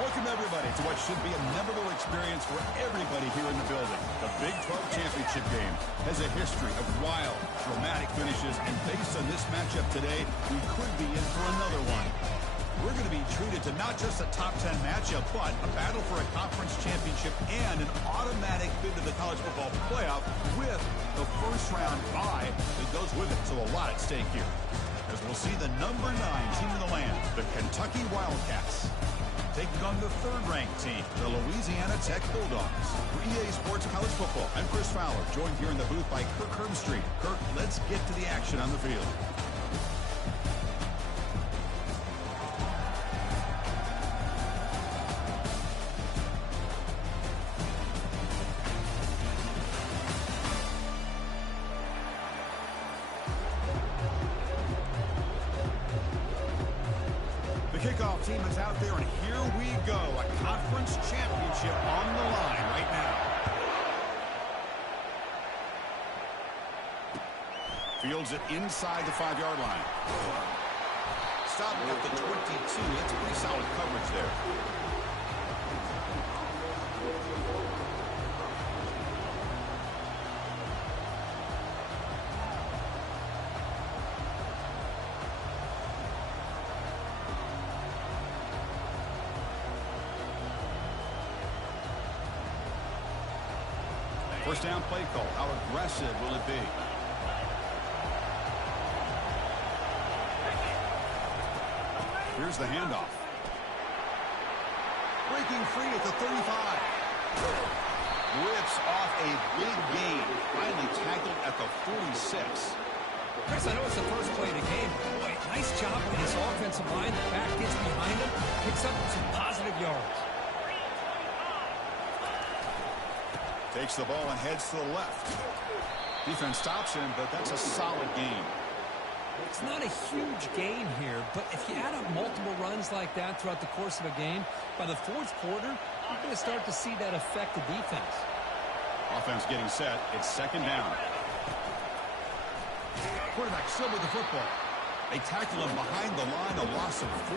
Welcome, everybody, to what should be a memorable experience for everybody here in the building. The Big 12 Championship game has a history of wild, dramatic finishes, and based on this matchup today, we could be in for another one. We're going to be treated to not just a top 10 matchup, but a battle for a conference championship and an automatic bid to the college football playoff with the first-round bye that goes with it. So a lot at stake here, as we'll see the number 9 team in the land, the Kentucky Wildcats, taking on the third-ranked team, the Louisiana Tech Bulldogs. For EA Sports College Football, I'm Chris Fowler, joined here in the booth by Kirk Herbstreit. Kirk, let's get to the action on the field. Kickoff team is out there, and here we go. A conference championship on the line right now. Fields it inside the 5-yard line. Stop at the 22. That's pretty solid coverage there. First down play call. How aggressive will it be? Here's the handoff. Breaking free at the 35. Rips off a big gain. Finally tackled at the 46. Chris, I know it's the first play of the game. Boy, nice job with his offensive line. The back gets behind him, picks up some positive yards. Takes the ball and heads to the left. Defense stops him, but that's a solid gain. It's not a huge gain here, but if you add up multiple runs like that throughout the course of a game, by the fourth quarter, you're going to start to see that affect the defense. Offense getting set. It's second down. Quarterback still with the football. They tackle him behind the line, a loss of 4.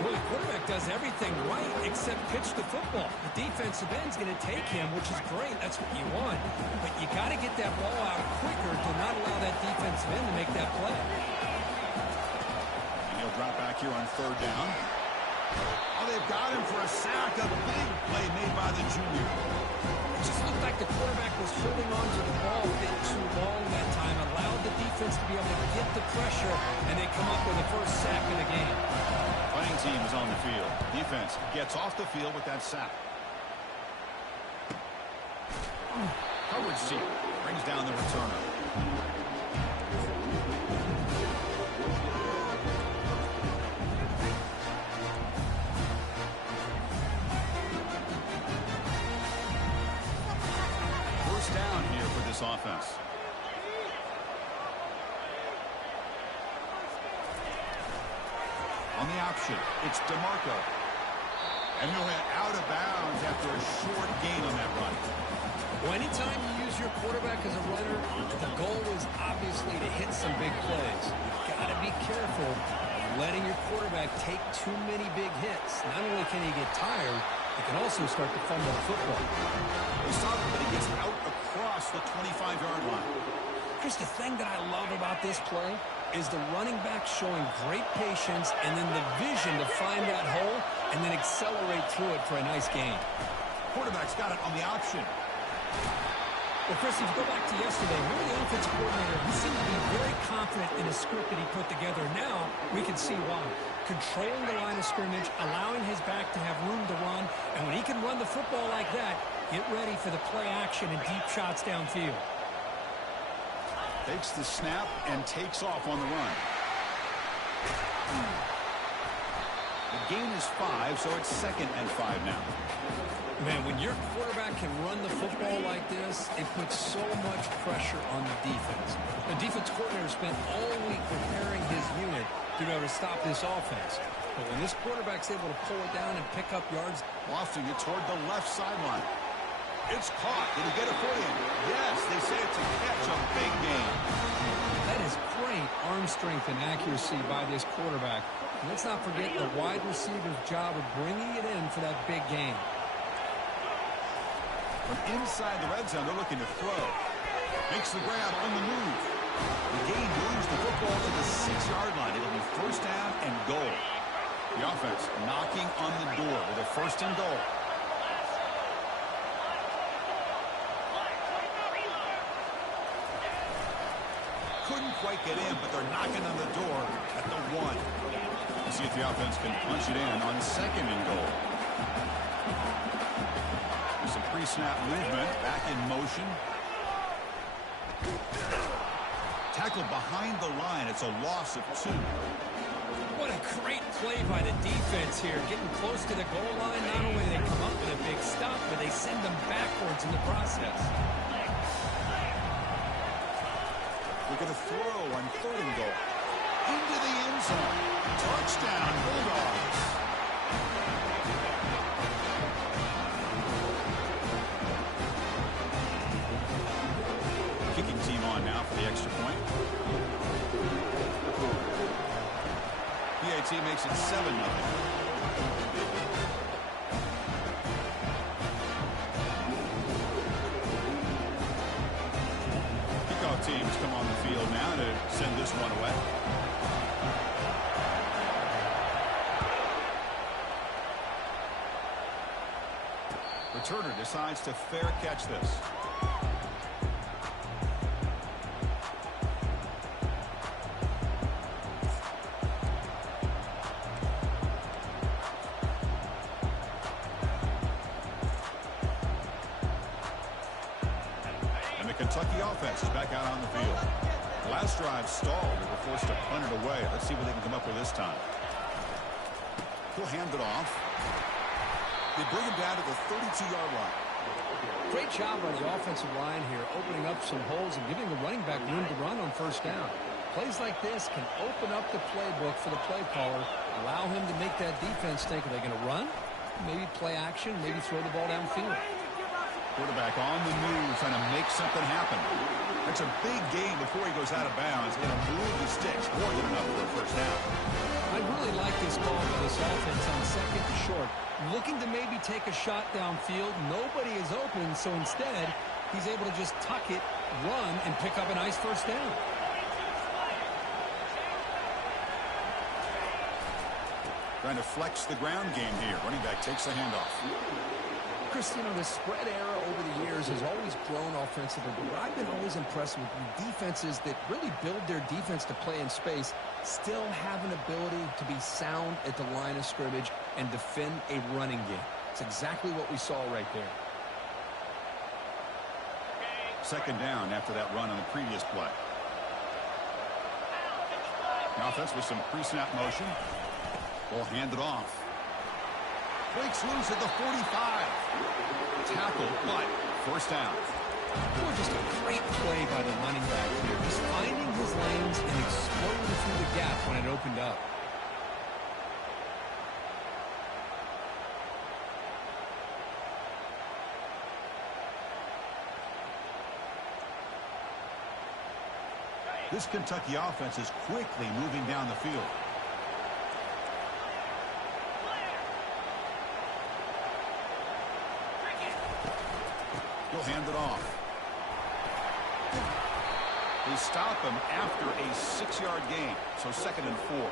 Well, the quarterback does everything right except pitch the football. The defensive end's going to take him, which is great. That's what you want. But you got to get that ball out quicker to not allow that defensive end to make that play. And he'll drop back here on third down. Oh, they've got him for a sack. A big play made by the junior. It just looked like the quarterback was holding on to the ball a bit too long that time, allowed the defense to be able to get the pressure, and they come up with the first sack of the game. Playing team is on the field. Defense gets off the field with that sack. Coverage seat brings down the returner. Down here for this offense. On the option, it's DeMarco. And he'll head out of bounds after a short gain on that run. Well, anytime you use your quarterback as a runner, the goal is obviously to hit some big plays. You've got to be careful of letting your quarterback take too many big hits. Not only can he get tired, he can also start to fumble the football. We saw him, but he gets out across the 25-yard line. Chris, the thing that I love about this play is the running back showing great patience and then the vision to find that hole and then accelerate through it for a nice gain. Quarterback's got it on the option. Well, Chris, if you go back to yesterday, remember the offensive coordinator who seemed to be very confident in the script that he put together. Now we can see why. Controlling the line of scrimmage, allowing his back to have room to run, and when he can run the football like that, get ready for the play action and deep shots downfield. Takes the snap and takes off on the run. The gain is 5, so it's 2nd and 5 now. Man, when your quarterback can run the football like this, it puts so much pressure on the defense. The defense coordinator spent all week preparing his unit to be able to stop this offense. But when this quarterback's able to pull it down and pick up yards, lofting it toward the left sideline. It's caught. Did he get a foot in? Yes, they say it's a catch, a big gain. That is great arm strength and accuracy by this quarterback. And let's not forget the wide receiver's job of bringing it in for that big game. From inside the red zone, they're looking to throw. Makes the grab on the move. The gain moves the football to the 6-yard line. It'll be first down and goal. The offense knocking on the door with a first and goal. Couldn't quite get in, but they're knocking on the door at the 1. Let's see if the offense can punch it in on second and goal. There's some pre-snap movement, back in motion. Tackled behind the line. It's a loss of 2. What a great play by the defense here. Getting close to the goal line, not only do they come up with a big stop, but they send them backwards in the process. We're going to throw on third and goal. Into the end zone. Touchdown, Bulldogs. Kicking team on now for the extra point. PAT makes it 7-0. Teams come on the field now to send this one away. Returner decides to fair catch this. Kentucky offense is back out on the field. Last drive stalled. They were forced to punt it away. Let's see what they can come up with this time. He'll hand it off. They bring him down to the 32-yard line. Great job on the offensive line here, opening up some holes and giving the running back room to run on first down. Plays like this can open up the playbook for the play caller, allow him to make that defense think, are they going to run? Maybe play action, maybe throw the ball downfield. Quarterback on the move, trying to make something happen. That's a big gain before he goes out of bounds. Going to move the sticks, more than enough for a first down. I really like this call by this offense on second and short. Looking to maybe take a shot downfield. Nobody is open, so instead, he's able to just tuck it, run, and pick up a nice first down. Trying to flex the ground game here. Running back takes the handoff. Chris, you know, the spread era over the years has always grown offensively, but I've been always impressed with defenses that really build their defense to play in space, still have an ability to be sound at the line of scrimmage and defend a running game. It's exactly what we saw right there. Second down after that run on the previous play. The offense with some pre-snap motion. Will hand it off. Breaks loose at the 45. Tackle, but first down. Boy, just a great play by the running back here. Just finding his lanes and exploding through the gap when it opened up. This Kentucky offense is quickly moving down the field. He'll hand it off. They stop him after a 6-yard gain, so second and 4.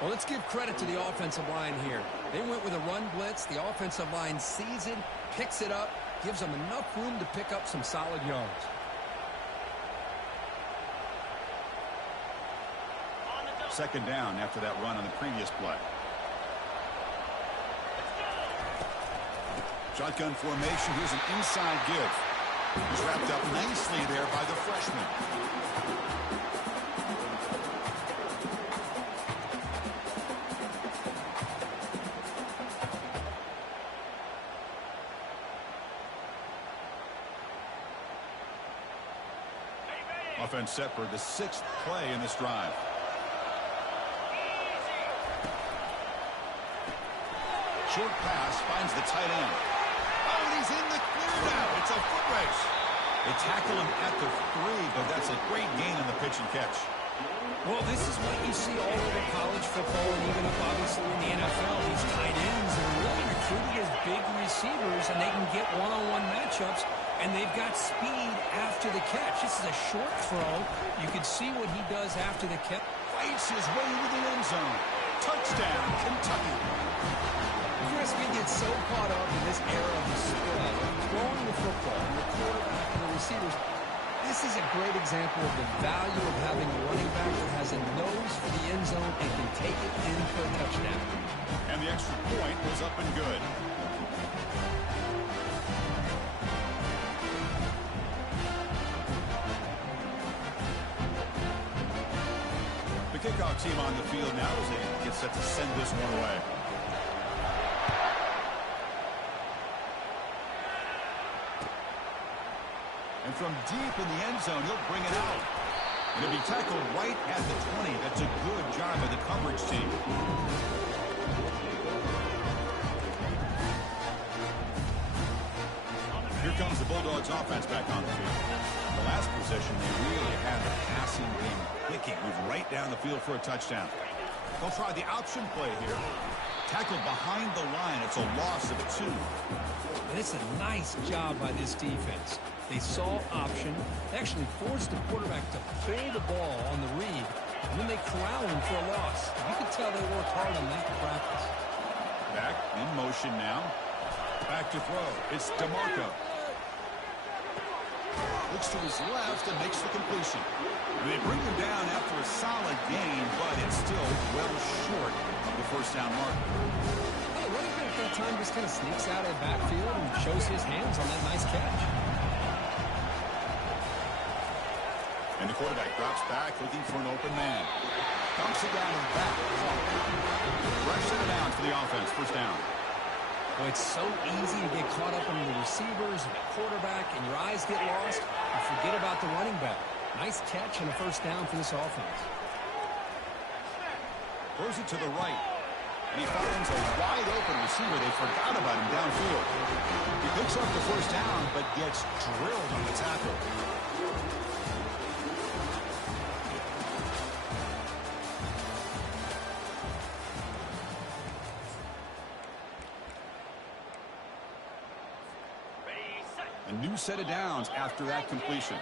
Well, let's give credit to the offensive line here. They went with a run blitz. The offensive line sees it, picks it up, gives them enough room to pick up some solid yards. Second down after that run on the previous play. Shotgun formation. Here's an inside give. He's wrapped up nicely there by the freshman. Offense set for the 6th play in this drive. Short pass finds the tight end. Oh, and he's in the clear now. It's a foot race. They tackle him at the 3, but that's a great gain in the pitch and catch. Well, this is what you see all over college football and even up, obviously, in the NFL. These tight ends are really recruited as big receivers, and they can get one-on-one matchups, and they've got speed after the catch. This is a short throw. You can see what he does after the catch. Fights his way into the end zone. Touchdown, Kentucky. Chris, we get so caught up in this era of the spread, throwing the football, and the quarterback and the receivers. This is a great example of the value of having a running back that has a nose for the end zone and can take it in for a touchdown. And the extra point was up and good. The kickoff team on the field now as they get set to send this one away. And from deep in the end zone, he'll bring it out. And he'll be tackled right at the 20. That's a good job by the coverage team. Here comes the Bulldogs offense back on the field. The last possession, they really had the passing game clicking. Move right down the field for a touchdown. They'll try the option play here. Tackled behind the line. It's a loss of 2. And it's a nice job by this defense. They saw option, actually forced the quarterback to pull the ball on the read, and then they corral him for a loss. You can tell they worked hard on that in practice. Back in motion now. Back to throw. It's DeMarco. Looks to his left and makes the completion. They bring him down after a solid gain, but it's still well short of the first down marker. The running back that time just kind of sneaks out of the backfield and shows his hands on that nice catch. And the quarterback drops back, looking for an open man. Dumps it down and back. Fresh set it down for the offense. First down. Well, it's so easy to get caught up in the receivers and the quarterback, and your eyes get lost. You forget about the running back. Nice catch and a first down for this offense. Throws it to the right. And he finds a wide open receiver. They forgot about him downfield. He picks up the first down, but gets drilled on the tackle. A new set of downs after that completion.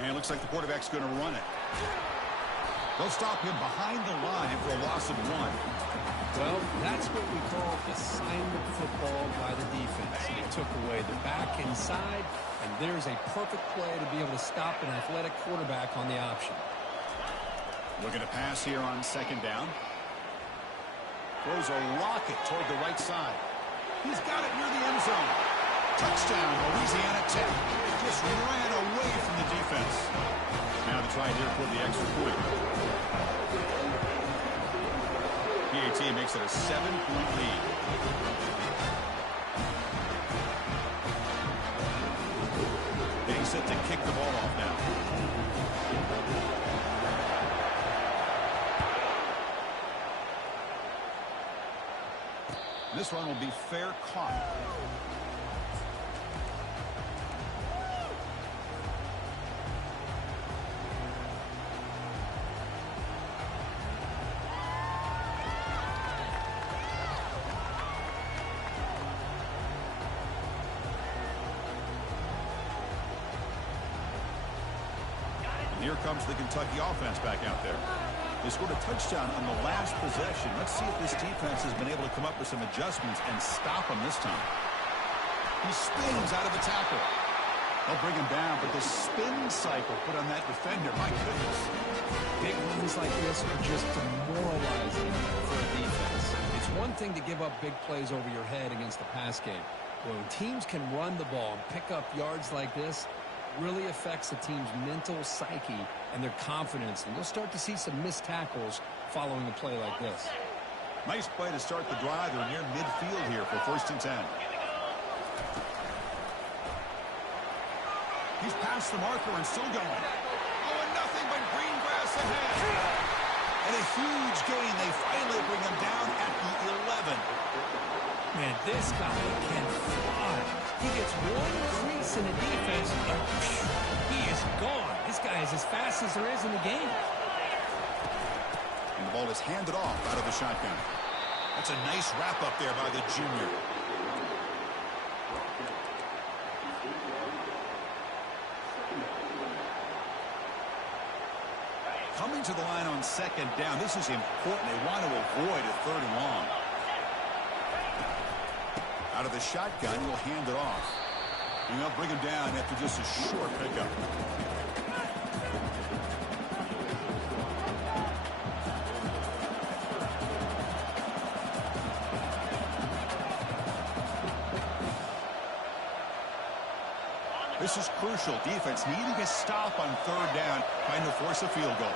And it looks like the quarterback's going to run it. They'll stop him behind the line for a loss of 1. Well, that's what we call assignment football by the defense. They took away the back inside, and there's a perfect play to be able to stop an athletic quarterback on the option. Looking to pass here on second down. Throws a rocket toward the right side. He's got it near the end zone. Touchdown, Louisiana Tech. Just ran away from the defense. Now to try here for the extra point. PAT makes it a 7-point lead. Getting set to kick the ball off now. This run will be fair caught. And here comes the Kentucky offense back out there. They scored a touchdown on the last possession. Let's see if this defense has been able to come up with some adjustments and stop him this time. He spins out of the tackle. They'll bring him down, but the spin cycle put on that defender, my goodness. Big runs like this are just demoralizing for a defense. It's one thing to give up big plays over your head against the pass game. When teams can run the ball and pick up yards like this, really affects the team's mental psyche and their confidence. And you'll start to see some missed tackles following a play like this. Nice play to start the drive. They're near midfield here for 1st and 10. He's past the marker and still going. Oh, and nothing but green grass ahead. And a huge gain. They finally bring him down at the 11. Man, this guy can fly. He gets one crease in the defense, and he is gone. This guy is as fast as there is in the game. And the ball is handed off out of the shotgun. That's a nice wrap up there by the junior. Coming to the line on second down. This is important. They want to avoid a third and long. Out of the shotgun, he'll hand it off. And they'll bring him down after just a short pickup. This is crucial. Defense needing a stop on third down, trying to force a field goal.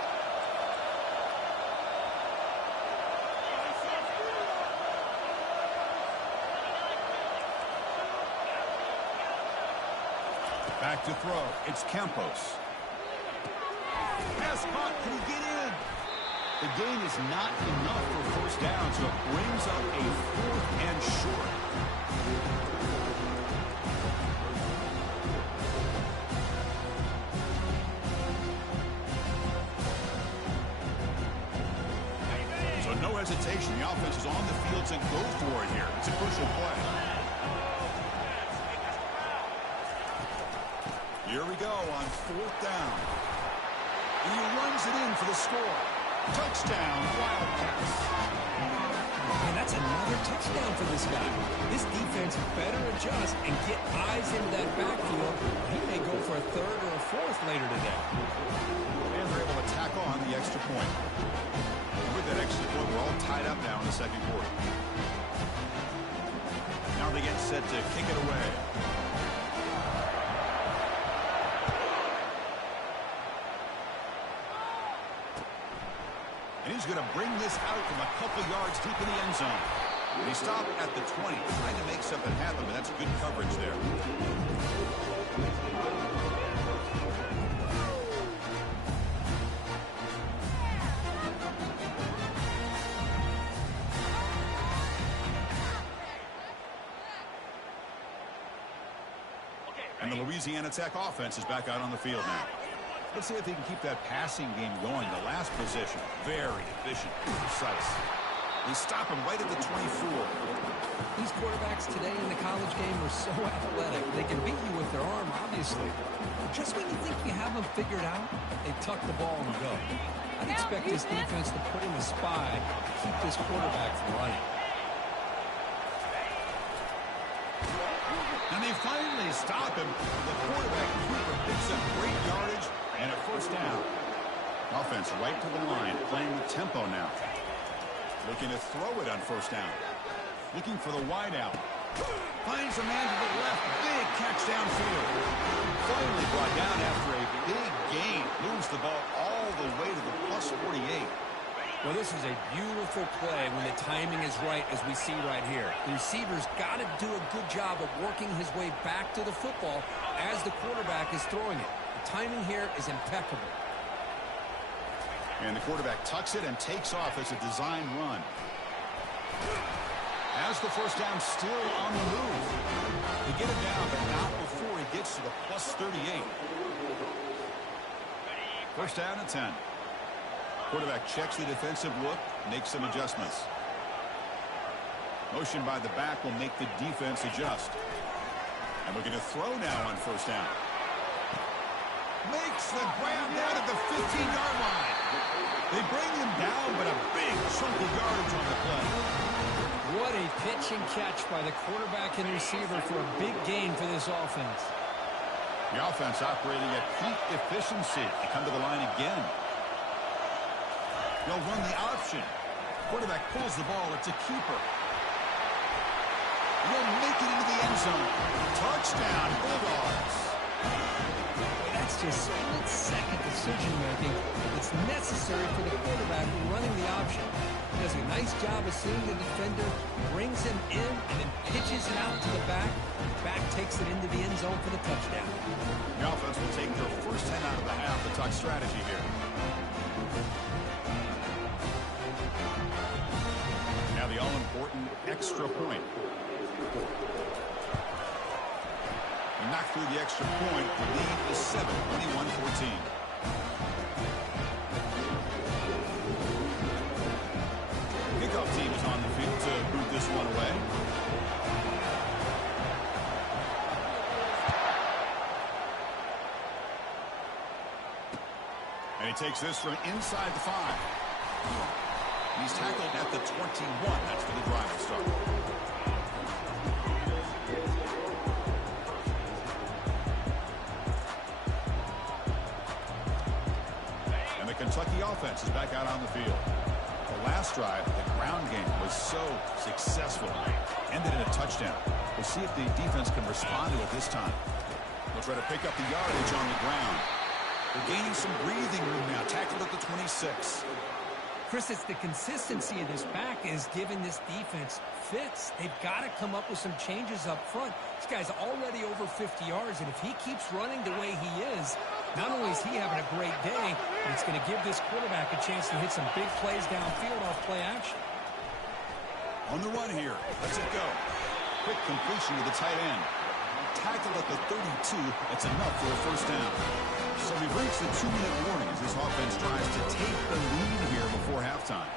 Back to throw. It's Campos. Pass caught. Can he get in? The gain is not enough for first down, so it brings up a 4th and short. So no hesitation. The offense is on the field to go for it here. It's a crucial play. Here we go on 4th down. And he runs it in for the score. Touchdown, Wildcats. And that's another touchdown for this guy. This defense better adjust and get eyes into that backfield. He may go for a 3rd or a 4th later today. And they're able to tack on the extra point. And with that extra point, we're all tied up now in the second quarter. Now they get set to kick it away. And he's going to bring this out from a couple yards deep in the end zone. He stopped at the 20, trying to make something happen, but that's good coverage there. And the Louisiana Tech offense is back out on the field now. Let's see if he can keep that passing game going. The last possession, very efficient, precise. They stop him right at the 24. These quarterbacks today in the college game are so athletic. They can beat you with their arm, obviously. Just when you think you have them figured out, they tuck the ball and go. I'd expect this defense to put in a spy to keep this quarterback from running. And they finally stop him. The quarterback keeper picks up great yardage. And a first down. Offense right to the line, playing with tempo now. Looking to throw it on first down. Looking for the wide out. Finds a man to the left. Big catch downfield. Finally brought down after a big gain. Moves the ball all the way to the plus 48. Well, this is a beautiful play when the timing is right, as we see right here. The receiver's got to do a good job of working his way back to the football as the quarterback is throwing it. The timing here is impeccable. And the quarterback tucks it and takes off as a design run. Has the first down, still on the move. They get it down, but not before he gets to the plus 38. First down at 10. Quarterback checks the defensive look, makes some adjustments. Motion by the back will make the defense adjust. And we're going to throw now on first down. Makes the grab down at the 15-yard line. They bring him down, but a big chunk of yardage on the play. What a pitch and catch by the quarterback and receiver for a big gain for this offense. The offense operating at peak efficiency. They come to the line again. They'll run the option. Quarterback pulls the ball. It's a keeper. He'll make it into the end zone. Touchdown, Bulldogs. That's just split-second decision-making. It's necessary for the quarterback when running the option. He does a nice job of seeing the defender, brings him in, and then pitches it out to the back. The back takes it into the end zone for the touchdown. The offense will take their first 10 out of the half to talk strategy here. Now the all-important extra point. He knocked through the extra point. The lead is 7, 21-14. Kickoff team is on the field to boot this one away. And he takes this from inside the 5. He's tackled at the 21. That's for the drive to start. And the Kentucky offense is back out on the field. The last drive, the ground game was so successful. Ended in a touchdown. We'll see if the defense can respond to it this time. They'll try to pick up the yardage on the ground. They're gaining some breathing room now. Tackled at the 26. Chris, it's the consistency of this back is giving this defense fits. They've got to come up with some changes up front. This guy's already over 50 yards, and if he keeps running the way he is, not only is he having a great day, but it's going to give this quarterback a chance to hit some big plays downfield off play action. On the run here. Let's it go. Quick completion to the tight end. Tackled at the 32. That's enough for a first down. So we've reached the 2-minute warning as this offense tries to take the lead here before halftime.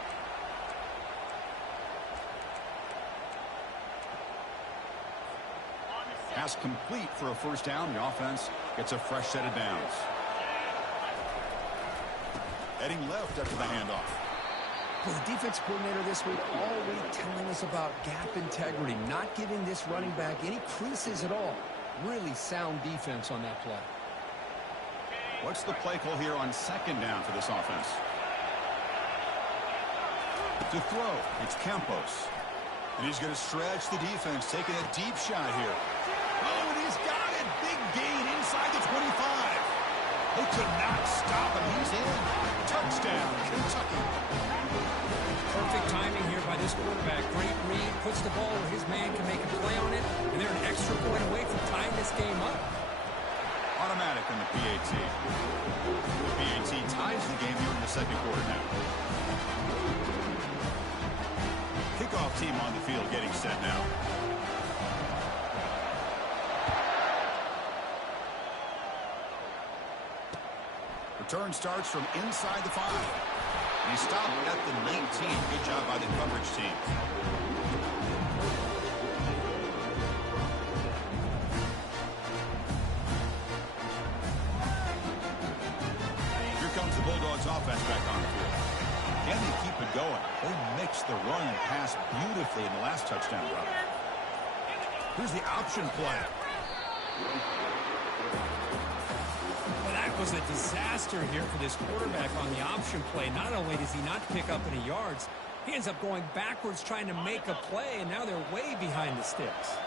Pass complete for a first down. The offense gets a fresh set of downs. Heading left after the handoff. Well, the defense coordinator this week all week telling us about gap integrity, not giving this running back any creases at all. Really sound defense on that play. What's the play call here on second down for this offense? To throw, it's Campos. And he's going to stretch the defense, taking a deep shot here. Oh, and he's got it. Big gain inside the 25. They could not stop him. He's in. Touchdown, Kentucky. Perfect timing here by this quarterback. Great read, puts the ball where his man can make a play on it, and they're an extra point away from tying this game up. Automatic in the PAT. The PAT ties the game here in the second quarter now. Kickoff team on the field getting set now. Return starts from inside the 5. And he stopped at the 19. Good job by the coverage team. Here comes the Bulldogs offense back on the field. Can they keep it going? They mixed the run and pass beautifully in the last touchdown run. Here's the option play. Well, that was a disaster here for this quarterback on the option play. Not only does he not pick up any yards, he ends up going backwards trying to make a play, and now they're way behind the sticks.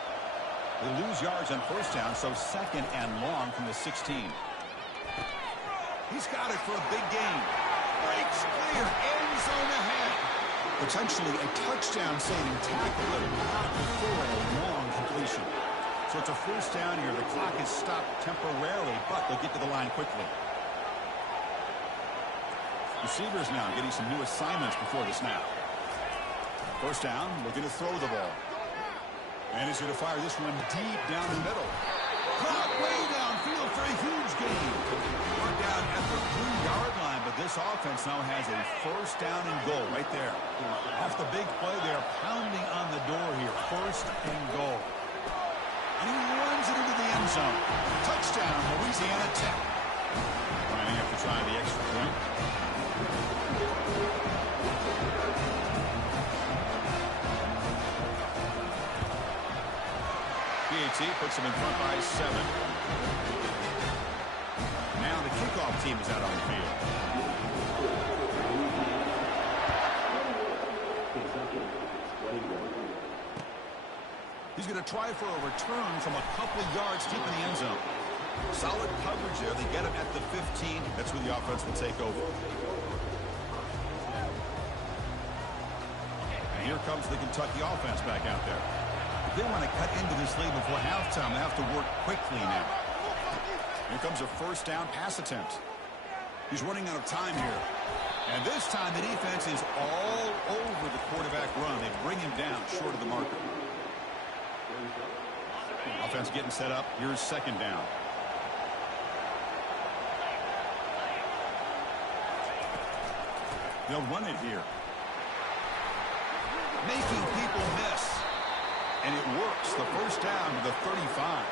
They lose yards on first down, so second and long from the 16. He's got it for a big gain. Breaks clear, end zone ahead. Potentially a touchdown-saving tackle, but not before a long completion. So it's a first down here. The clock is stopped temporarily, but they'll get to the line quickly. Receivers now getting some new assignments before the snap. First down, looking to throw the ball. And he's going to fire this one deep down the middle. Caught way downfield for a huge gain. Brought down at the 3-yard line, but this offense now has a first down and goal right there. Off the big play, they are pounding on the door here. First and goal. And he runs it into the end zone. Touchdown, Louisiana Tech. Lining up to try the extra point. PAT puts them in front by 7. Now the kickoff team is out on the field. He's going to try for a return from a couple of yards deep in the end zone. Solid coverage there. They get him at the 15. That's where the offense will take over. And here comes the Kentucky offense back out there. If they want to cut into this lead before halftime, they have to work quickly now. Here comes a first down pass attempt. He's running out of time here. And this time the defense is all over the quarterback run. They bring him down short of the marker. Defense getting set up. Here's second down. They'll run it here. Making people miss. And it works. The first down to the 35.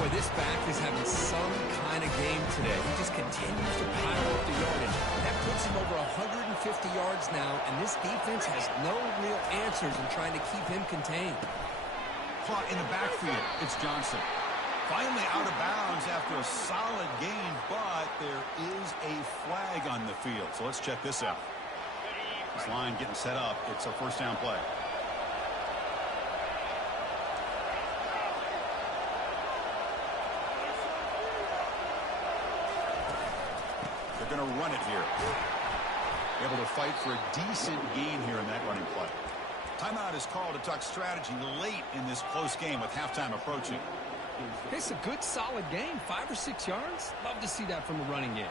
Boy, this back is having some kind of game today. He just continues to pile up the yardage. That puts him over 150 yards now, and this defense has no real answers in trying to keep him contained. Caught in the backfield. It's Johnson. Finally out of bounds after a solid gain, but there is a flag on the field. So let's check this out. This line getting set up. It's a first down play. They're going to run it here. Able to fight for a decent gain here in that running play. Timeout is called to talk strategy late in this close game with halftime approaching. It's a good, solid game. 5 or 6 yards. Love to see that from the running game.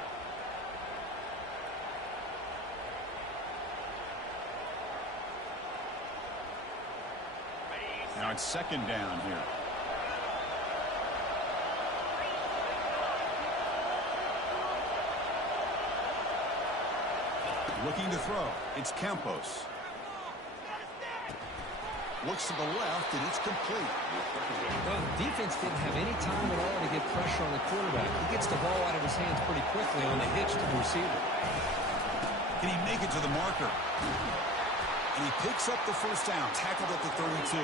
Now it's second down here. Looking to throw. It's Campos. Looks to the left, and it's complete. Well, the defense didn't have any time at all to get pressure on the quarterback. He gets the ball out of his hands pretty quickly on the hitch to the receiver. Can he make it to the marker? And he picks up the first down, tackled at the 32.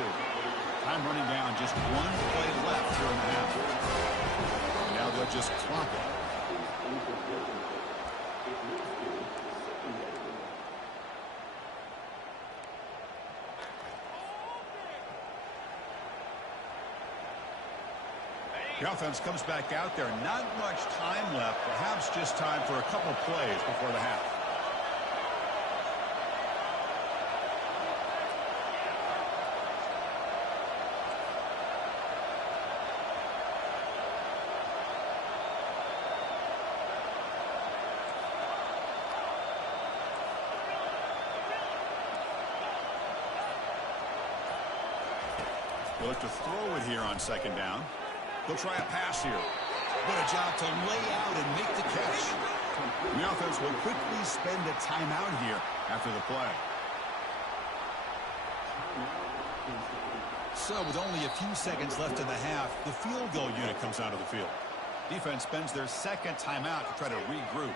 Time running down, just one play left here in the half. Now they'll just clock it. The offense comes back out there. Not much time left. Perhaps just time for a couple plays before the half. They'll look to throw it here on second down. They'll try a pass here. What a job to lay out and make the catch. The offense will quickly spend a timeout here after the play. So with only a few seconds left in the half, the field goal unit comes out of the field. Defense spends their second timeout to try to regroup.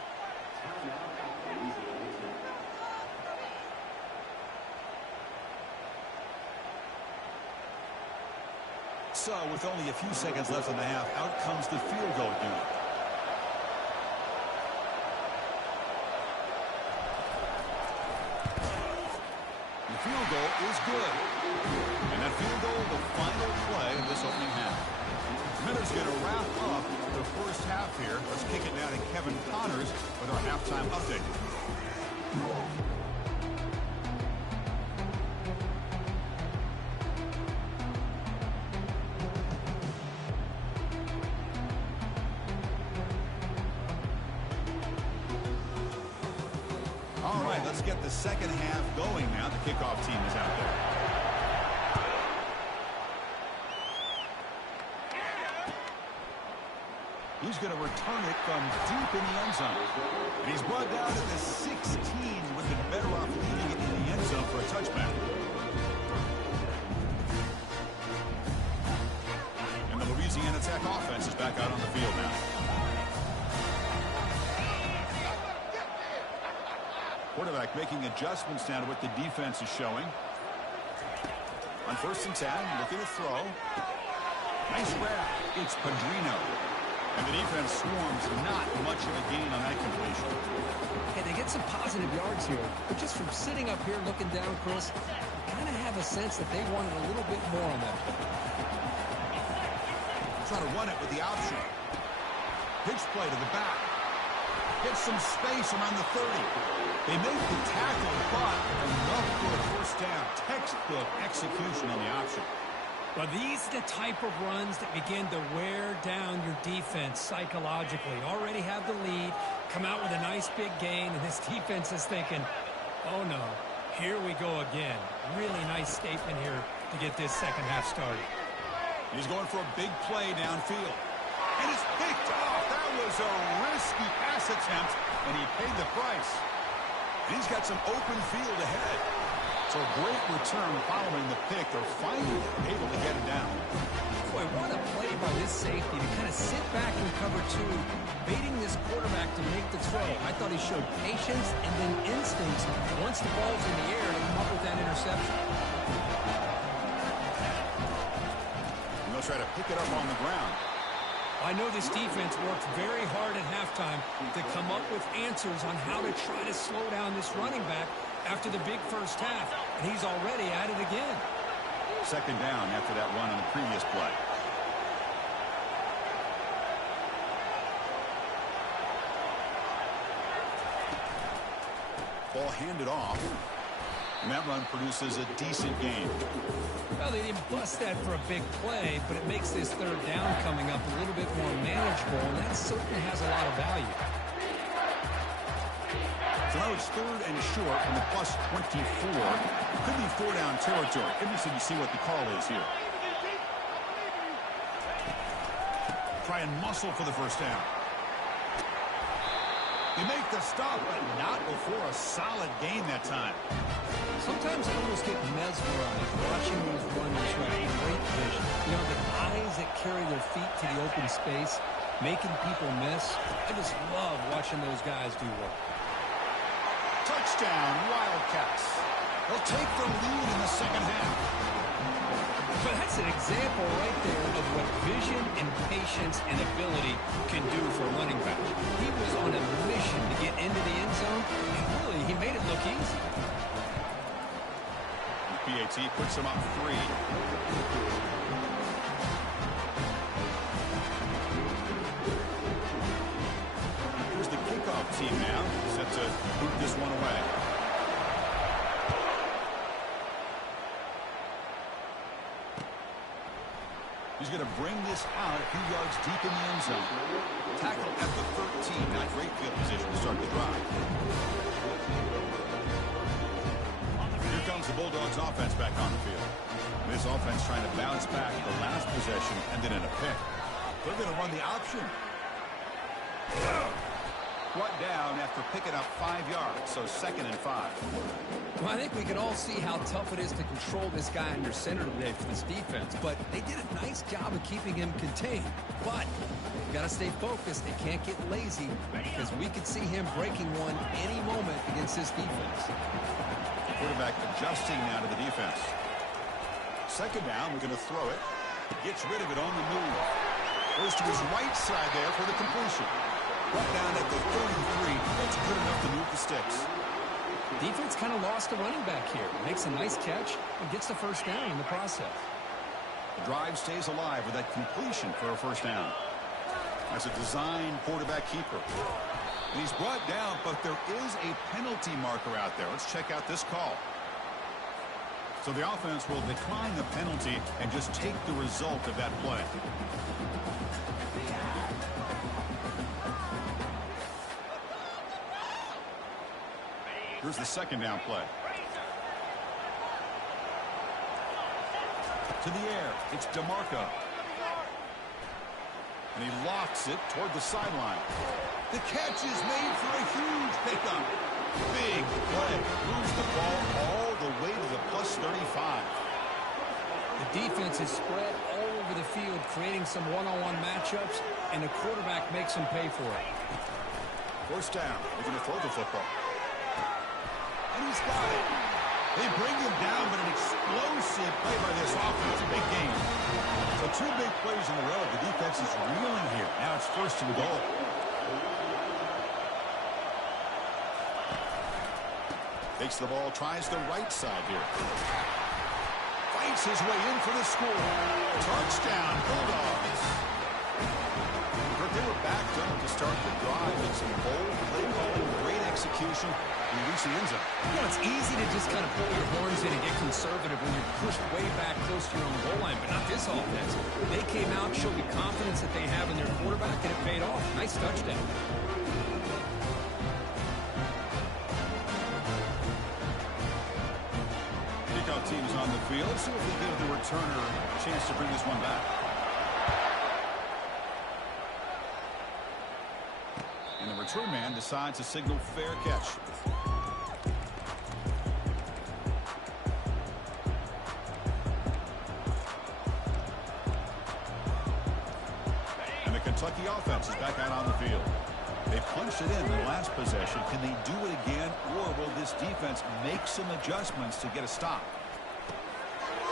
So, with only a few seconds left in the half, out comes the field goal unit. The field goal is good. And that field goal, the final play of this opening half. Miller's going to wrap up the first half here. Let's kick it now to Kevin Connors with our halftime update. All right, let's get the second half going now. The kickoff team is out there. He's going to return it from deep in the end zone. And he's brought down to the 16. Would have been better off leaving it in the end zone for a touchback. And the Louisiana Tech offense is back out on the field now. Quarterback making adjustments now to what the defense is showing. On 1st and 10, looking to throw. Nice grab. It's Padrino. And the defense swarms not much of a gain on that completion. Okay, they get some positive yards here, but just from sitting up here looking down, Chris, I kind of have a sense that they wanted a little bit more on that play. Try to run it with the option. Pitch play to the back. Gets some space around the 30. They make the tackle, but enough for a first down. Textbook execution on the option. Well, these are the type of runs that begin to wear down your defense psychologically. Already have the lead, come out with a nice big gain, and this defense is thinking, oh no, here we go again. Really nice statement here to get this second half started. He's going for a big play downfield. And it's picked off. That was a risky pass attempt, and he paid the price. And he's got some open field ahead. So a great return following the pick. They're finally able to get him down. Boy, what a play by this safety to kind of sit back in cover two, baiting this quarterback to make the throw. I thought he showed patience and then instincts once the ball's in the air to come up with that interception. And they'll try to pick it up on the ground. I know this defense worked very hard at halftime to come up with answers on how to try to slow down this running back after the big first half, and he's already at it again. Second down after that run on the previous play. Ball handed off. And that run produces a decent gain. Well, they didn't bust that for a big play, but it makes this third down coming up a little bit more manageable, and that certainly has a lot of value. So now it's third and short from the plus 24. Could be four-down territory. Interested to see what the call is here. Try and muscle for the first down. They make the stop, but not before a solid gain that time. Sometimes I almost get mesmerized watching these runners who have great vision. You know, the eyes that carry their feet to the open space, making people miss. I just love watching those guys do work. Touchdown, Wildcats. They'll take the lead in the second half. But that's an example right there of what vision and patience and ability can do for a running back. He was on a mission to get into the end zone, and really, he made it look easy. PAT puts him up 3. Here's the kickoff team now, set to boot this one away. He's going to bring this out a few yards deep in the end zone. Tackle at the 13. Not great field position to start the drive. Here comes the Bulldogs offense back on the field. This offense trying to bounce back the last possession and then in a pick. They're going to run the option. Brought down after picking up 5 yards, so 2nd and 5. Well, I think we can all see how tough it is to control this guy under center today for this defense, but they did a nice job of keeping him contained. But you got to stay focused. They can't get lazy because we could see him breaking one any moment against this defense. Quarterback adjusting now to the defense. Second down, we're going to throw it. Gets rid of it on the move. Goes to his right side there for the completion. Brought down at the 33. That's good enough to move the sticks. Defense kind of lost a running back here. Makes a nice catch and gets the first down in the process. The drive stays alive with that completion for a first down. That's a design quarterback keeper. And he's brought down, but there is a penalty marker out there. Let's check out this call. So the offense will decline the penalty and just take the result of that play. Here's the second down play. To the air, it's DeMarco. And he lofts it toward the sideline. The catch is made for a huge pickup. Big play. Moves the ball all the way to the plus 35. The defense is spread all over the field, creating some one-on-one matchups, and the quarterback makes them pay for it. First down. They're going to throw the football. And he's got it. They bring him down, but an explosive play by this offense. Big game. So 2 big plays in a row. The defense is reeling here. Now it's first and goal. Takes the ball, tries the right side here. Fights his way in for the score. Touchdown, Bulldogs. But they were backed up to start the drive and some bold play calling, great execution. And reach the end zone. You know, it's easy to just kind of pull your horns in and get conservative when you're pushed way back close to your own goal line, but not this offense. They came out, showed the confidence that they have in their quarterback, and it paid off. Nice touchdown. Kickoff team is on the field. Let's see if they give the returner a chance to bring this one back. return man decides to signal fair catch. And the Kentucky offense is back out on the field. They punched it in the last possession. Can they do it again, or will this defense make some adjustments to get a stop?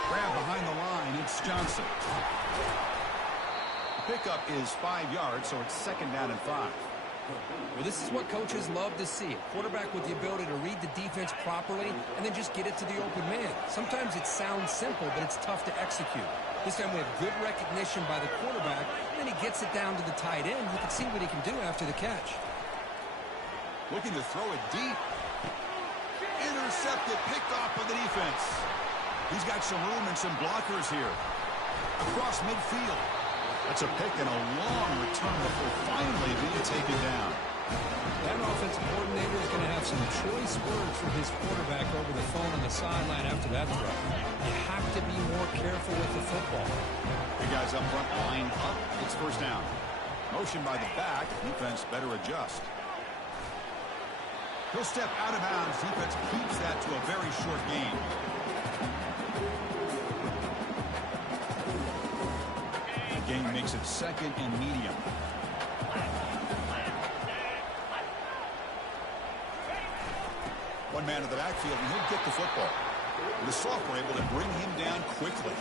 Grab behind the line, it's Johnson. The pickup is 5 yards, so it's 2nd down and 5. Well, this is what coaches love to see. A quarterback with the ability to read the defense properly and then just get it to the open man. Sometimes it sounds simple, but it's tough to execute. This time we have good recognition by the quarterback, and then he gets it down to the tight end. You can see what he can do after the catch. Looking to throw it deep. Intercepted, picked off by the defense. He's got some room and some blockers here. Across midfield. That's a pick and a long return before finally being taken down. That offensive coordinator is going to have some choice words for his quarterback over the phone on the sideline after that throw. You have to be more careful with the football. The guys up front line up. It's 1st down. Motion by the back. Defense better adjust. He'll step out of bounds. Defense keeps that to a very short game. The game makes it 2nd and medium. One man in the backfield, and he'll get the football. The sophomore able to bring him down quickly.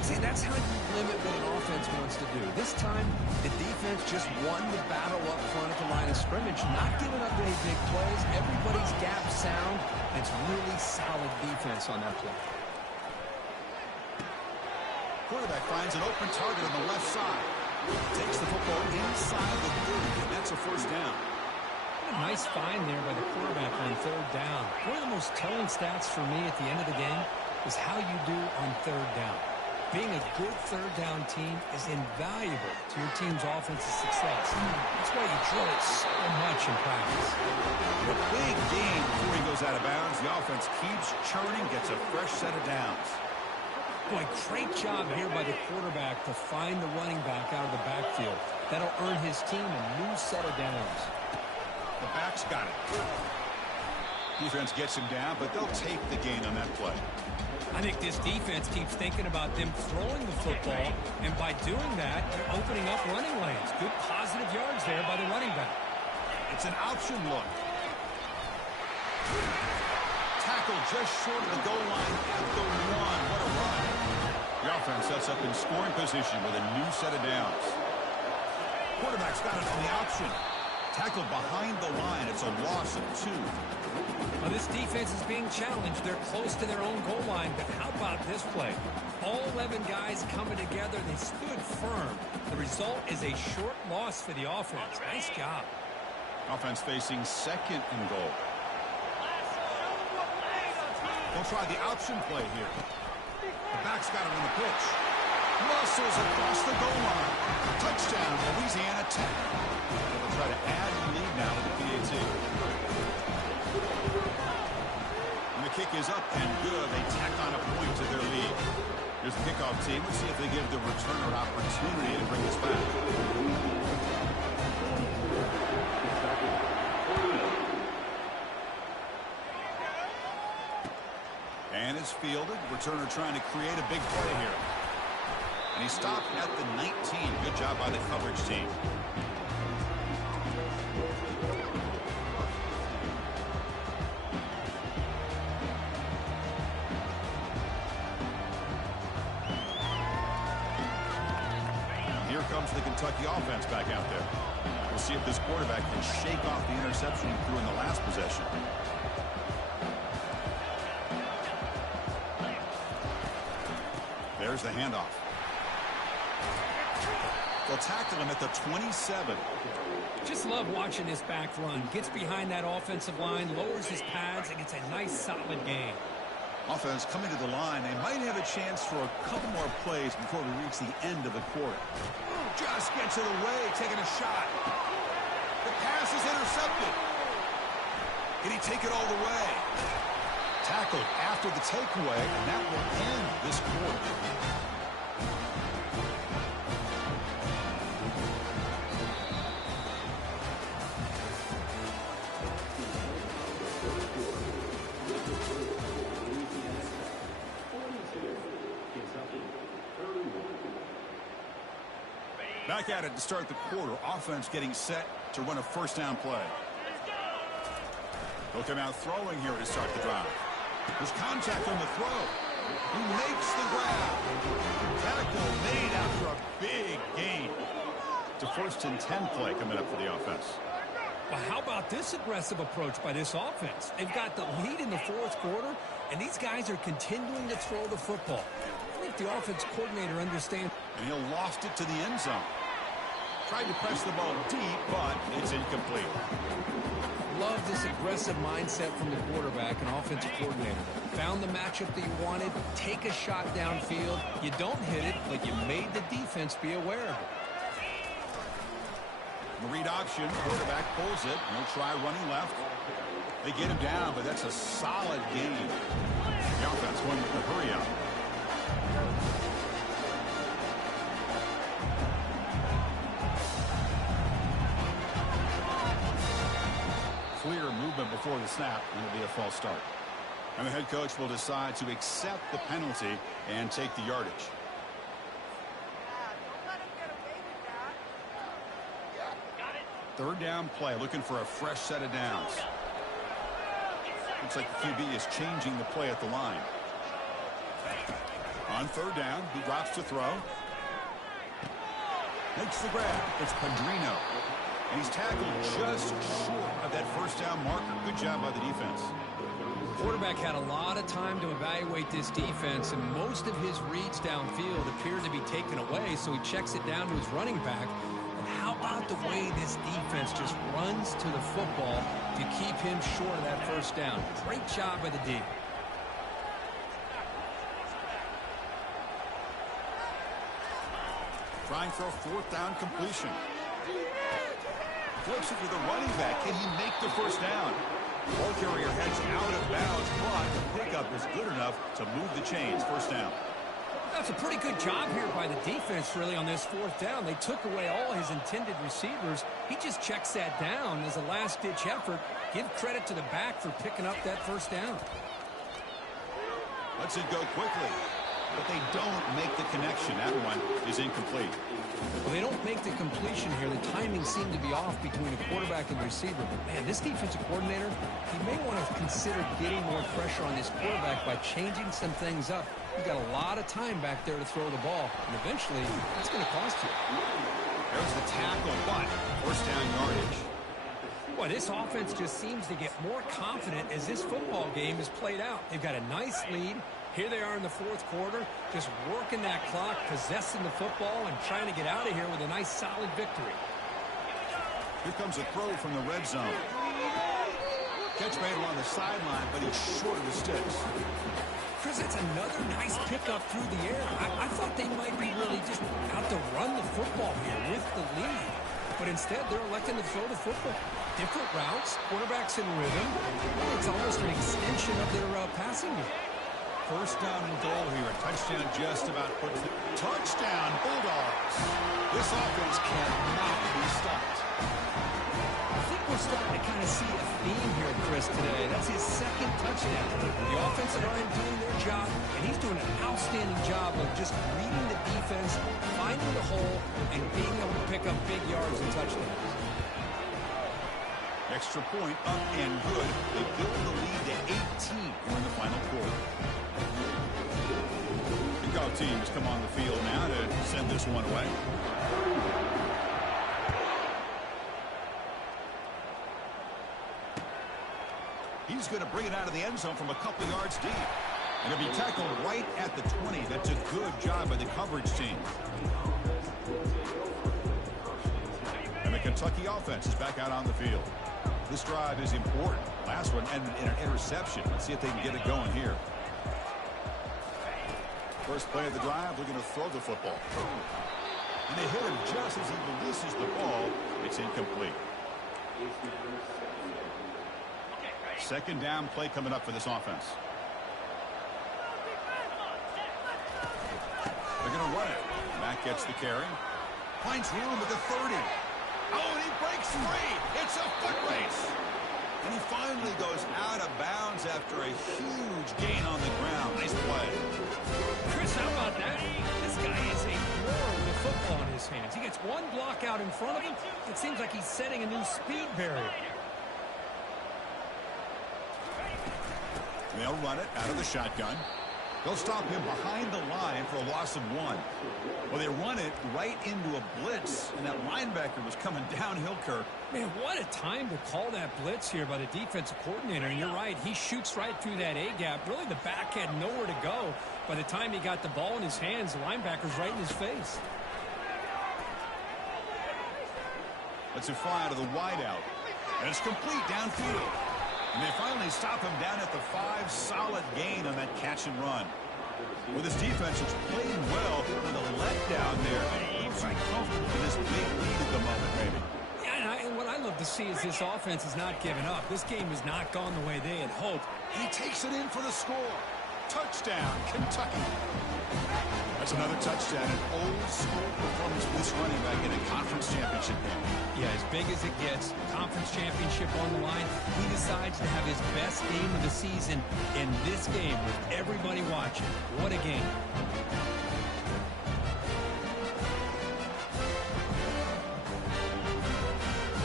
See, that's how you limit what an offense wants to do. This time, the defense just won the battle up front at the line of scrimmage, not giving up any big plays. Everybody's gap sound. It's really solid defense on that play. Quarterback finds an open target on the left side. Takes the football inside the 30, and that's a 1st down. A nice find there by the quarterback on 3rd down. One of the most telling stats for me at the end of the game is how you do on 3rd down. Being a good 3rd down team is invaluable to your team's offensive success. That's why you drill it so much in practice. A big game before he goes out of bounds. The offense keeps churning, gets a fresh set of downs. Boy, great job here by the quarterback to find the running back out of the backfield. That'll earn his team a new set of downs. The back's got it. Defense gets him down, but they'll take the gain on that play. I think this defense keeps thinking about them throwing the football, and by doing that, they're opening up running lanes. Good positive yards there by the running back. It's an option look. Tackle just short of the goal line at the 1. What a run. The offense sets up in scoring position with a new set of downs. Quarterback's got it on the option. Tackle behind the line. It's a loss of 2. Well, this defense is being challenged. They're close to their own goal line, but how about this play? All 11 guys coming together. They stood firm. The result is a short loss for the offense. Nice job. Offense facing 2nd and goal. They'll try the option play here. The back's got it on the pitch. Muscles across the goal line. Touchdown, Louisiana Tech. They'll try to add the lead now to the PAT. And the kick is up and good. They tack on a point to their lead. Here's the kickoff team. Let's see if they give the returner an opportunity to bring this back. And it's fielded. Returner trying to create a big play here. And he stopped at the 19. Good job by the coverage team. Here comes the Kentucky offense back out there. We'll see if this quarterback can shake off the interception he threw in the last possession. There's the handoff. They'll tackle him at the 27. Just love watching this back run. Gets behind that offensive line, lowers his pads, and gets a nice solid gain. Offense coming to the line. They might have a chance for a couple more plays before we reach the end of the quarter. Just gets it away, taking a shot. The pass is intercepted. Can he take it all the way? Tackled after the takeaway, and that will end this quarter. Back at it to start the quarter. Offense getting set to run a first down play. He'll come out throwing here to start the drive. There's contact on the throw. He makes the grab. Tackle made after a big gain. It's a 1st and 10 play coming up for the offense. Well, how about this aggressive approach by this offense? They've got the lead in the 4th quarter, and these guys are continuing to throw the football. I think the offense coordinator understands. And he lost it to the end zone. Tried to press the ball deep, but it's incomplete. Love this aggressive mindset from the quarterback and offensive coordinator. Found the matchup that you wanted, take a shot downfield. You don't hit it, but you made the defense be aware of it. The read option, quarterback pulls it, and he'll try running left. They get him down, but that's a solid gain. The offense going with the hurry up. Clear movement before the snap, and it'll be a false start. And the head coach will decide to accept the penalty and take the yardage. Third down play, looking for a fresh set of downs. Looks like the QB is changing the play at the line. On third down, he drops to throw. Makes the grab. It's Padrino. And he's tackled just short of that first down marker. Good job by the defense. Quarterback had a lot of time to evaluate this defense, and most of his reads downfield appeared to be taken away, so he checks it down to his running back. And how about the way this defense just runs to the football to keep him short of that first down? Great job by the D. Trying for a 4th down completion. Flips it to the running back. Can he make the first down? Ball carrier heads out of bounds, but the pickup is good enough to move the chains. First down. That's a pretty good job here by the defense, really, on this 4th down. They took away all his intended receivers. He just checks that down as a last-ditch effort. Give credit to the back for picking up that first down. Lets it go quickly, but they don't make the connection. That one is incomplete. Well, they don't make the completion here. The timing seemed to be off between a quarterback and the receiver. But, man, this defensive coordinator, he may want to consider getting more pressure on this quarterback by changing some things up. You've got a lot of time back there to throw the ball, and eventually that's going to cost you. There's the tackle, but first down yardage. Boy, this offense just seems to get more confident as this football game is played out. They've got a nice lead. Here they are in the 4th quarter, just working that clock, possessing the football, and trying to get out of here with a nice, solid victory. Here comes a throw from the red zone. Catch made along the sideline, but he's short of the sticks. Chris, that's another nice pickup through the air. I thought they might be really just out to run the football here with the lead. But instead, they're electing to throw the football. Different routes, quarterbacks in rhythm. It's almost an extension of their passing game. First down and goal here. A touchdown just about put it. Touchdown, Bulldogs. This offense cannot be stopped. I think we're starting to kind of see a theme here, Chris, today. That's his 2nd touchdown. The offensive line doing their job, and he's doing an outstanding job of just reading the defense, finding the hole, and being able to pick up big yards and touchdowns. Extra point up and good. They build the lead to 18 here in the final quarter. Kickoff teams come on the field now to send this one away. He's going to bring it out of the end zone from a couple yards deep. And he'll be tackled right at the 20. That's a good job by the coverage team. And the Kentucky offense is back out on the field. This drive is important. Last one ended in an interception. Let's see if they can get it going here. First play of the drive, looking to throw the football. And they hit him just as he releases the ball. It's incomplete. Second down play coming up for this offense. They're going to run it. Matt gets the carry. Finds room at the 30. Oh, and he breaks free. It's a foot race. And he finally goes out of bounds after a huge gain on the ground. Nice play. Chris, how about that? This guy is a war with a football in his hands. He gets one block out in front of him. It seems like he's setting a new speed barrier. They'll run it out of the shotgun. They'll stop him behind the line for a loss of 1. Well, they run it right into a blitz, and that linebacker was coming downhill, Kirk. Man, what a time to call that blitz here by the defensive coordinator. And you're right, he shoots right through that A-gap. Really, the back had nowhere to go. By the time he got the ball in his hands, the linebacker's right in his face. Let's it fly out of the wideout. And it's complete downfield. And they finally stop him down at the 5. Solid gain on that catch and run. With his defense, it's played well with a letdown there. He's comfortable in this big lead at the moment, maybe. Yeah, and what I love to see is this offense is not giving up. This game has not gone the way they had hoped. He takes it in for the score. Touchdown, Kentucky. That's another touchdown, an old-school performance for this running back in a conference championship game. Yeah, as big as it gets, conference championship on the line, he decides to have his best game of the season in this game with everybody watching. What a game.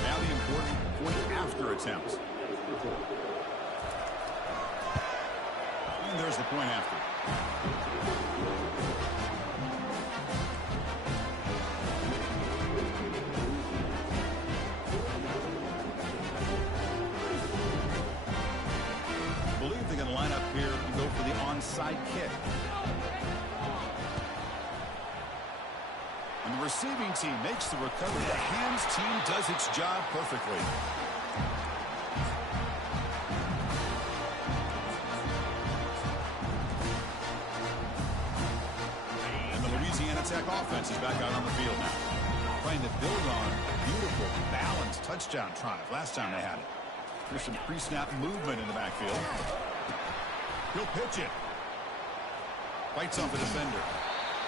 Now the important point-after attempt. And there's the point after. Line up here and go for the onside kick. And the receiving team makes the recovery. The hands team does its job perfectly. And the Louisiana Tech offense is back out on the field now, trying to build on a beautiful, balanced touchdown drive last time they had it. There's some pre-snap movement in the backfield. He'll pitch it. Fights off the defender.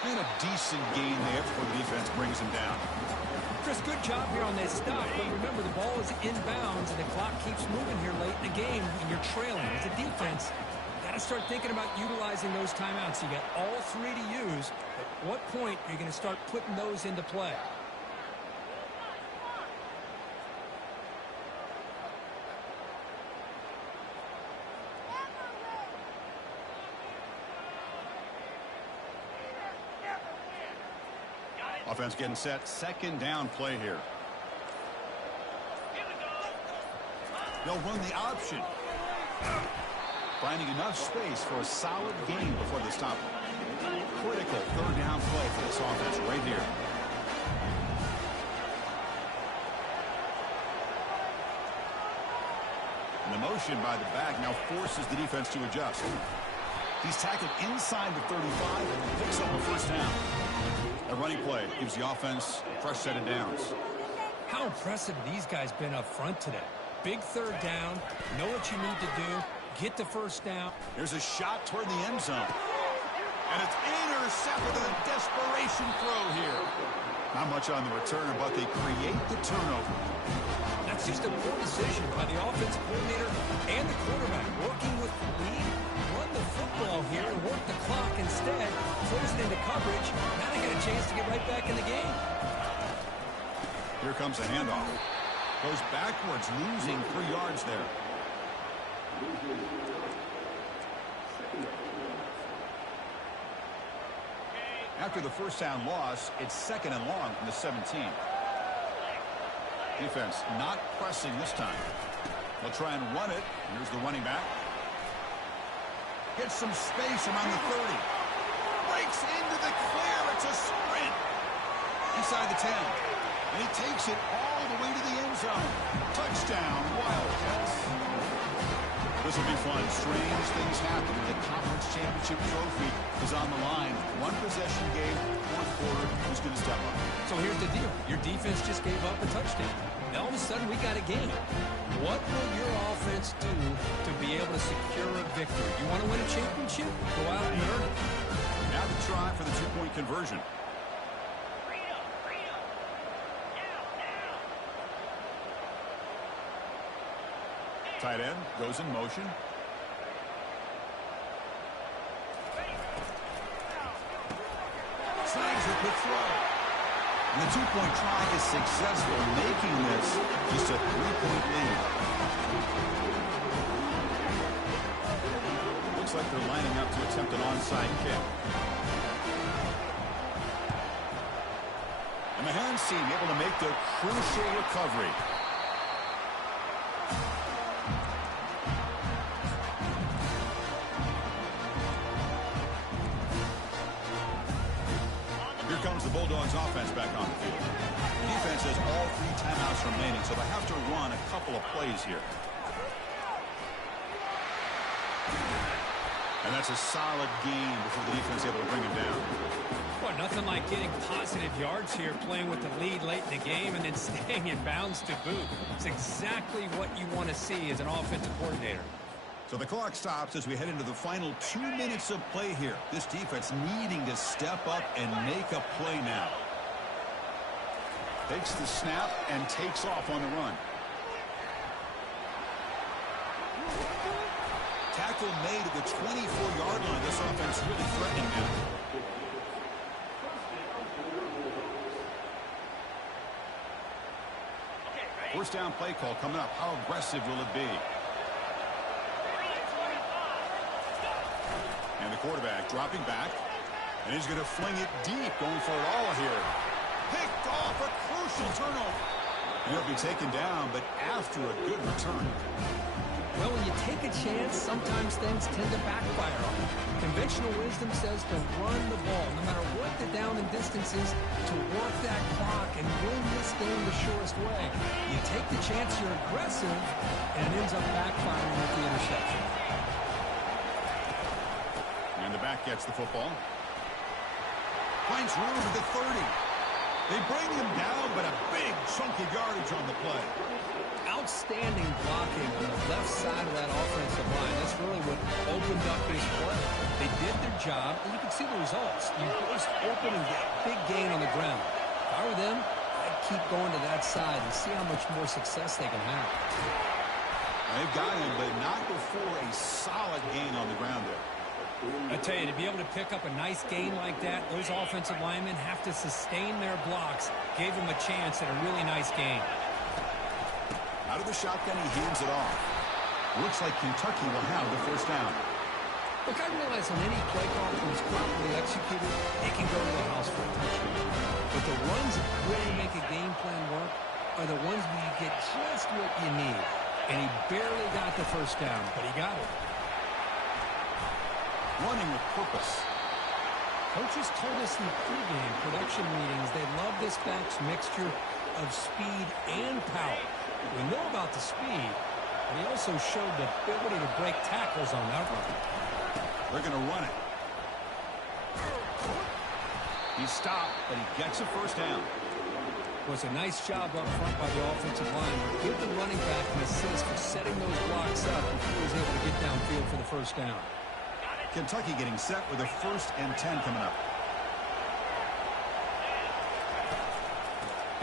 And a decent gain there before the defense brings him down. Chris, good job here on that stop. But remember, the ball is inbounds, and the clock keeps moving here late in the game, and you're trailing. As a defense, you got to start thinking about utilizing those timeouts. You got all 3 to use. At what point are you going to start putting those into play? Offense getting set. Second down play here. They'll run the option. Finding enough space for a solid gain before they stop him. Critical third down play for this offense right here. And the motion by the back now forces the defense to adjust. He's tackled inside the 35 and picks up a first down. A running play gives the offense a fresh set of downs. How impressive these guys been up front today. Big third down, know what you need to do, get the first down. Here's a shot toward the end zone. And it's intercepted with a desperation throw here. Not much on the return, but they create the turnover. That's just a poor decision by the offensive coordinator and the quarterback. Working with the lead, run the football here and work the clock instead. Throws it into coverage. Now they get a chance to get right back in the game. Here comes a handoff. Goes backwards, losing 3 yards there. After the first down loss, it's second and long from the 17. Defense not pressing this time. They'll try and run it. Here's the running back. Gets some space around the 30. Breaks into the clear. It's a sprint. Inside the 10. And he takes it all the way to the end zone. Touchdown, Wildcats. This will be fun. Strange things happen. The conference championship trophy is on the line. One possession game, fourth quarter. Who's going to step up? So here's the deal. Your defense just gave up a touchdown. Now all of a sudden we got a game. What will your offense do to be able to secure a victory? You want to win a championship? Go out and earn it. Now to try for the two-point conversion. Tight end goes in motion. Slides a quick throw. And the two-point try is successful, making this just a three-point lead. Looks like they're lining up to attempt an onside kick. And the hands team able to make the crucial recovery. Here comes the Bulldogs offense back on the field. The defense has all 3 timeouts remaining, so they have to run a couple of plays here. And that's a solid gain before the defense is able to bring him down. Well, nothing like getting positive yards here, playing with the lead late in the game and then staying in bounds to boot. It's exactly what you want to see as an offensive coordinator. So the clock stops as we head into the final 2 minutes of play here. This defense needing to step up and make a play now. Takes the snap and takes off on the run. Tackle made at the 24-yard line. This offense really threatening now. First down play call coming up. How aggressive will it be? And the quarterback dropping back. And he's going to fling it deep, going for it all here. Picked off, a crucial turnover. And he'll be taken down, but after a good return. Well, when you take a chance, sometimes things tend to backfire on you. Conventional wisdom says to run the ball, no matter what the down and distance is, to work that clock and win this game the surest way. You take the chance, you're aggressive, and it ends up backfiring with the interception. And the back gets the football. Finds room at the 30. They bring him down, but a big chunk of yardage on the play. Outstanding blocking on the left side of that offensive line. That's really what opened up this play. They did their job, and you can see the results. You burst open and get a big gain on the ground. If I were them, I'd keep going to that side and see how much more success they can have. They've got him, but not before a solid gain on the ground there. I tell you, to be able to pick up a nice gain like that, those offensive linemen have to sustain their blocks. Gave them a chance at a really nice gain. Out of the shotgun, he hands it off. Looks like Kentucky will have the first down. Look, I realize on any play call that was properly executed, it can go to the house for a touchdown. But the ones that really make a game plan work are the ones where you get just what you need. And he barely got the first down, but he got it. Running with purpose. Coaches told us in the pregame production meetings they love this back's mixture of speed and power. We know about the speed, but he also showed the ability to break tackles on that run. They're going to run it. He stopped, but he gets a first down. Was a nice job up front by the offensive line. Give the running back an assist for setting those blocks up before he was able to get downfield for the first down. Kentucky getting set with a 1st and 10 coming up.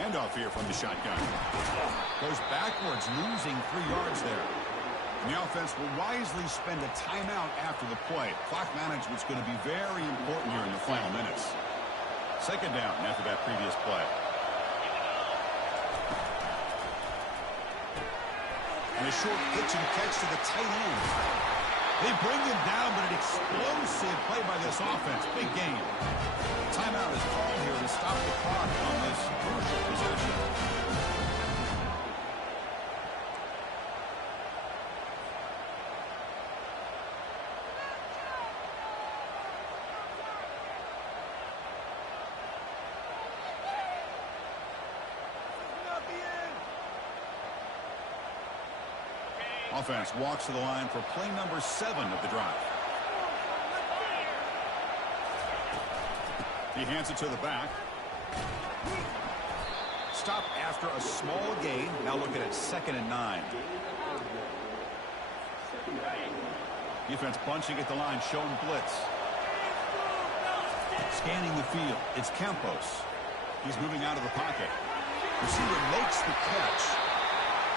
Handoff here from the shotgun. Goes backwards, losing 3 yards there. And the offense will wisely spend a timeout after the play. Clock management's going to be very important here in the final minutes. 2nd down after that previous play. And a short pitch and catch to the tight end. They bring him down, but an explosive play by this offense. Big game. Timeout is called here to stop the clock on this crucial possession. Offense walks to the line for play number 7 of the drive. He hands it to the back. Stop after a small gain. Now looking at 2nd and 9. Defense bunching at the line, showing blitz. Scanning the field. It's Campos. He's moving out of the pocket. Receiver makes the catch.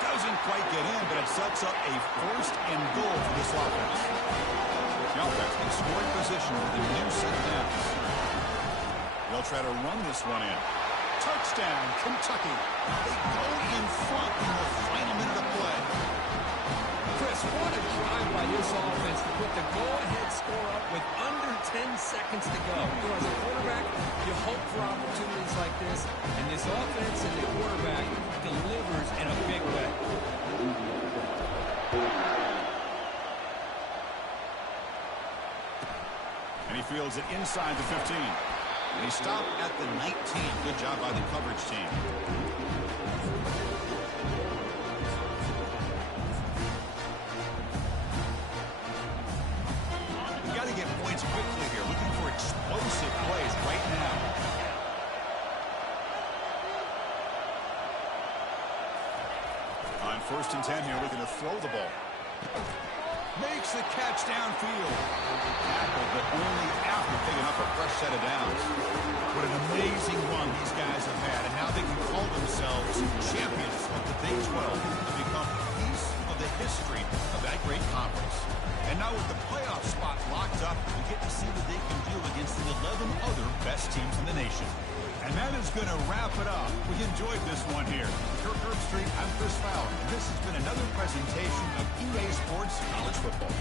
Doesn't quite get in, but it sets up a first and goal for this offense. The offense in scoring position with a new set of downs. They'll try to run this one in. Touchdown, Kentucky. They go in front in the final minute of play. Chris, what a drive by this offense to put the go-ahead score up with under 10 seconds to go. You know, as a quarterback, you hope for opportunities like this, and this offense and the quarterback delivers in a big way. And he fields it inside the 15. And he stopped at the 19. Good job by the coverage team. We got to get points quickly here. Looking for explosive plays right now. On 1st and 10 here, we're going to throw the ball. Makes the catch downfield. Tackled, but only after picking up a fresh set of downs. What an amazing run these guys have had, and now they can call themselves champions of the Big 12 to become a piece of the history of that great conference. And now with the playoff spot locked up, we get to see what they can do against the 11 other best teams in the nation. And that is going to wrap it up. We enjoyed this one here. Kirk Herbstreit, I'm Chris Fowler. And this has been another presentation of EA Sports College Football.